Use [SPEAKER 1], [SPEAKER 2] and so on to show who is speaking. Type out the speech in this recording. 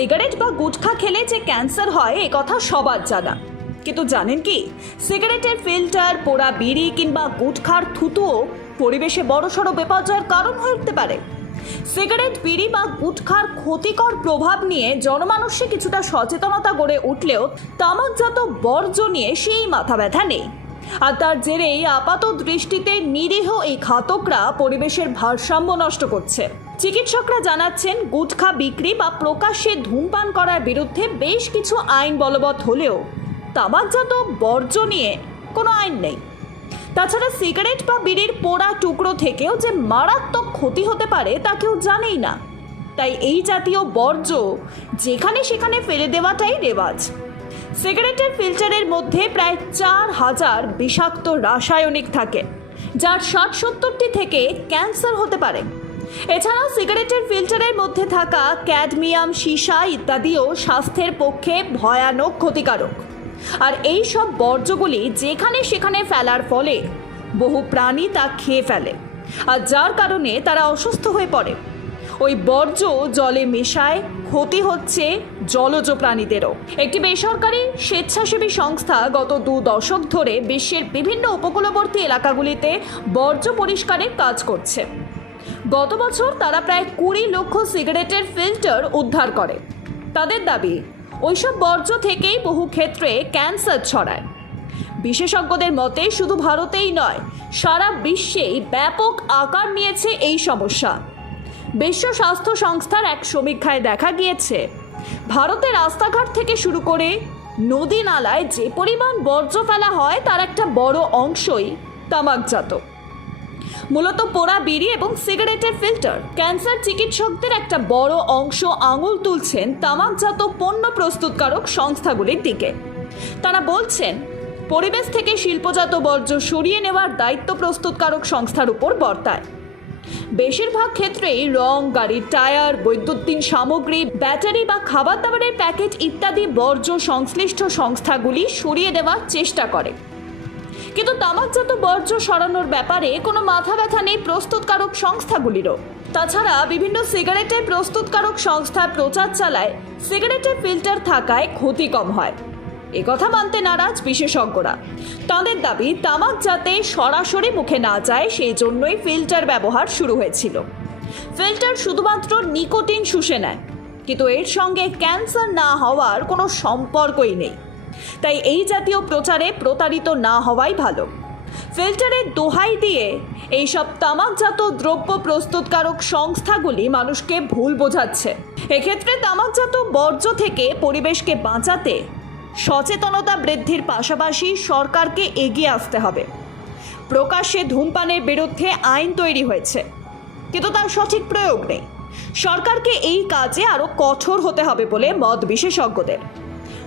[SPEAKER 1] Cigarette বা গুটখা খেলে যে ক্যান্সার হয়, এ কথা সবার জানা। কিন্তু জানেন কি? সিগারেটের ফিল্টার, পোড়া বিড়ি কিংবা গুটখার থুতুও পরিবেশে বড়সড় বিপর্যয়ের কারণ হয়ে উঠতে পারে। সিগারেট, বিড়ি বা গুটখার ক্ষতিকর প্রভাব নিয়ে জনমানুষে কিছুটা সচেতনতা গড়ে উঠলেও তামাকজাত বর্জ্য নিয়ে সেই মাথা ব্যথা নেই। আর তার জেরেই আপাত দৃষ্টিতে নিরীহ এই ঘাতকরা পরিবেশের ভারসাম্য নষ্ট করছে। চিকিৎসকরা জানাচ্ছেন, গুটখা বিক্রি বা প্রকাশ্যে ধূমপান করার বিরুদ্ধে বেশ কিছু আইন বলবৎ হলেও তামাকজাত বর্জ্য নিয়ে কোনো আইন নেই। তাছাড়া সিগারেট বা বিড়ির পোড়া টুকরো থেকেও যে মারাত্মক ক্ষতি হতে পারে তা কেউ জানেই না। তাই এই জাতীয় বর্জ্য যেখানে সেখানে ফেলে দেওয়াটাই রেওয়াজ। সিগারেটের ফিল্টারের মধ্যে প্রায় চার হাজার বিষাক্ত রাসায়নিক থাকে, যার ষাট সত্তরটি থেকে ক্যান্সার হতে পারে। এছাড়াও সিগারেটের ফিল্টারের মধ্যে থাকা ক্যাডমিয়াম, সীসা ইত্যাদিও স্বাস্থ্যের পক্ষে ভয়ানক ক্ষতিকারক। আর এই সব বর্জ্যগুলি যেখানে সেখানে ফেলার ফলে বহু প্রাণী তা খেয়ে ফেলে। আর যার কারণে তারা অসুস্থ হয়ে পড়ে। ওই বর্জ্য জলে মেশায় ক্ষতি হচ্ছে জলজ প্রাণীদেরও। একটি বেসরকারি স্বেচ্ছাসেবী সংস্থা গত দু দশক ধরে বিশ্বের বিভিন্ন উপকূলবর্তী এলাকাগুলিতে বর্জ্য পরিষ্কারের কাজ করছে। গত বছর তারা প্রায় কুড়ি লক্ষ সিগারেটের ফিল্টার উদ্ধার করে। তাদের দাবি, ওইসব বর্জ্য থেকেই বহু ক্ষেত্রে ক্যান্সার ছড়ায়। বিশেষজ্ঞদের মতে, শুধু ভারতেই নয়, সারা বিশ্বেই ব্যাপক আকার নিয়েছে এই সমস্যা। বিশ্ব স্বাস্থ্য সংস্থার এক সমীক্ষায় দেখা গিয়েছে ভারতের রাস্তাঘাট থেকে শুরু করে নদী নালায় যে পরিমাণ বর্জ্য ফেলা হয়, তার একটা বড় অংশই তামাকজাত। মূলত পোড়া বিড়ি এবং সিগারেটের ফিল্টার। ক্যান্সার চিকিৎসকদের একটা বড় অংশ আঙুল তুলছেন তামাকজাত পণ্য প্রস্তুতকারক সংস্থাগুলির দিকে। তারা বলছেন, পরিবেশ থেকে শিল্পজাত বর্জ্য সরিয়ে নেওয়ার দায়িত্ব প্রস্তুতকারক সংস্থার উপর বর্তায়। বেশিরভাগ ক্ষেত্রেই রং গাড়ির টায়ার, বৈদ্যুতিন সামগ্রী, ব্যাটারি বা খাবার দাবারের প্যাকেট ইত্যাদি বর্জ্য সংশ্লিষ্ট সংস্থাগুলি সরিয়ে দেওয়ার চেষ্টা করে। কিন্তু তামাকজাত বর্জ্য সরানোর ব্যাপারে কোনো মাথা ব্যথা নেই প্রস্তুতকারক সংস্থাগুলিরও। তাছাড়া বিভিন্ন সিগারেটের প্রস্তুতকারক সংস্থা প্রচার চালায়, সিগারেটের ফিল্টার থাকায় ক্ষতি কম হয়। একথা মানতে নারাজ বিশেষজ্ঞরা। তাদের দাবি, তামাক যাতে সরাসরি মুখে না যায়, সেই জন্যই ফিল্টার ব্যবহার শুরু হয়েছিল। ফিল্টার শুধুমাত্র নিকোটিন শুষে নেয়, কিন্তু এর সঙ্গে ক্যান্সার না হওয়ার কোনো সম্পর্কই নেই। তাই এই জাতীয় প্রচারে প্রতারিত না হওয়াই ভালো। ফিল্টারের দোহাই দিয়ে এইসব তামাকজাত দ্রব্য প্রস্তুতকারক সংস্থাগুলি মানুষকে ভুল বোঝাচ্ছে। এক্ষেত্রে তামাকজাত বর্জ্য থেকে পরিবেশকে বাঁচাতে সচেতনতা বৃদ্ধির পাশাপাশি সরকারকে এগিয়ে আসতে হবে। প্রকাশ্যে ধূমপানের বিরুদ্ধে আইন তৈরি হয়েছে, কিন্তু তার সঠিক প্রয়োগ নেই। সরকারকে এই কাজে আরও কঠোর হতে হবে বলে মত বিশেষজ্ঞদের।